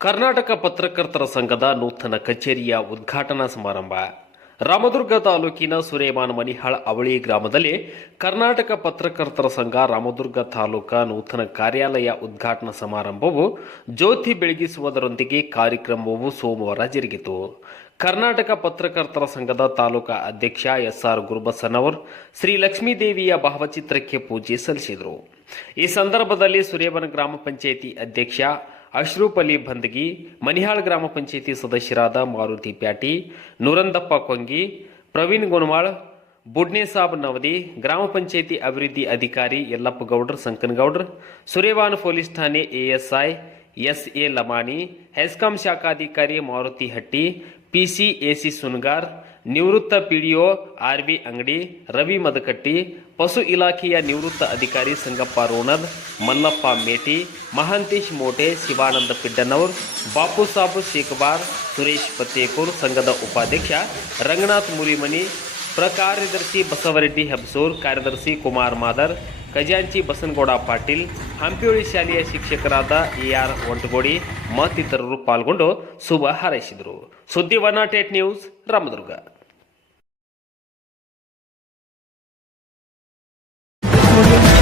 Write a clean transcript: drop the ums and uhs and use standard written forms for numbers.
ಕರ್ನಾಟಕ ಪತ್ರಕರ್ತರ ಸಂಘದ ನೂತನ ಕಚೇರಿಯ ಉದ್ಘಾಟನಾ ಸಮಾರಂಭ ರಾಮದುರ್ಗ ತಾಲೂಕಿನ ಸುರೇಮಾನ್ ಮನಿಹಾಳ್ ಅವಳಿ ಗ್ರಾಮದಲ್ಲಿ ಕರ್ನಾಟಕ ಪತ್ರಕರ್ತರ ಸಂಘ ರಾಮದುರ್ಗ ತಾಲೂಕಾ ನೂತನ ಕಾರ್ಯಾಲಯ ಉದ್ಘಾಟನಾ ಸಮಾರಂಭವು ಜ್ಯೋತಿ ಬೆಳಗಿಸುವುದರೊಂದಿಗೆ ಕಾರ್ಯಕ್ರಮವು ಸೋಮವಾರ ಜರುಗಿತು. ಕರ್ನಾಟಕ ಪತ್ರಕರ್ತರ ಸಂಘದ ತಾಲೂಕಾ ಅಧ್ಯಕ್ಷ ಎಸ್ಆರ್ ಗುರುಬಸನವರ್ ಶ್ರೀ ಲಕ್ಷ್ಮೀದೇವಿಯ ಭಾವಚಿತ್ರಕ್ಕೆ ಪೂಜೆ ಸಲ್ಲಿಸಿದರು. ಈ ಸಂದರ್ಭದಲ್ಲಿ ಸುರೇಮಾನ್ ಗ್ರಾಮ ಪಂಚಾಯಿತಿ ಅಧ್ಯಕ್ಷ ಅಶ್ರೂಫ್ ಅಲಿ ಬಂದಗಿ, ಮನಿಹಾಳ್ ಗ್ರಾಮ ಪಂಚಾಯಿತಿ ಸದಸ್ಯರಾದ ಮಾರುತಿ ಪ್ಯಾಟಿ, ನೂರಂದಪ್ಪ ಕೊಂಗಿ, ಪ್ರವೀಣ್ ಗೋನ್ವಾಳ್, ಬುಡ್ನೇಸಾಬ್ ನವದಿ, ಗ್ರಾಮ ಪಂಚಾಯಿತಿ ಅಭಿವೃದ್ಧಿ ಅಧಿಕಾರಿ ಯಲ್ಲಪ್ಪ ಗೌಡ್ರ ಸಂಕನಗೌಡ್ರ, ಸುರೇವಾನ್ ಪೊಲೀಸ್ ಠಾಣೆ ಎಎಸ್ಐ ಎಸ್ಎ ಲಮಾಣಿ, ಹೆಸ್ಕಾಂ ಶಾಖಾಧಿಕಾರಿ ಮಾರುತಿ ಹಟ್ಟಿ, ಪಿಸಿಎಸಿ ಸುನ್ಗಾರ್, ನಿವೃತ್ತ ಪಿಡಿಒ ಆರ್ವಿ ಅಂಗಡಿ, ರವಿ ಮದಕಟ್ಟಿ, ಪಶು ಇಲಾಖೆಯ ನಿವೃತ್ತ ಅಧಿಕಾರಿ ಸಂಗಪ್ಪ ರೋಣದ್, ಮಲ್ಲಪ್ಪ ಮೇಟಿ, ಮಹಾಂತೇಶ್ ಮೋಟೆ, ಶಿವಾನಂದ ಪಿಡ್ಡನವರ್, ಬಾಪು ಸಾಬ್ ಶೇಖಬಾರ್, ಸುರೇಶ್ ಪತ್ತೇಪುರ್, ಸಂಘದ ಉಪಾಧ್ಯಕ್ಷ ರಂಗನಾಥ್ ಮುರಿಮನಿ, ಪ್ರಕಾರ್ಯದರ್ಶಿ ಬಸವರೆಡ್ಡಿ ಹೆಬ್ಸೂರ್, ಕಾರ್ಯದರ್ಶಿ ಕುಮಾರ್ ಮಾದರ್, ಖಜಾಂಚಿ ಬಸನಗೌಡ ಪಾಟೀಲ್, ಹಂಪಿಯೋಳಿ ಶಾಲೆಯ ಶಿಕ್ಷಕರಾದ ಎಆರ್ ಒಂಟಗೋಡಿ ಮತ್ತಿತರರು ಪಾಲ್ಗೊಂಡು ಶುಭ ಹಾರೈಸಿದರು. ಸುದ್ದಿ 108 ನ್ಯೂಸ್ ರಾಮದುರ್ಗ. Audio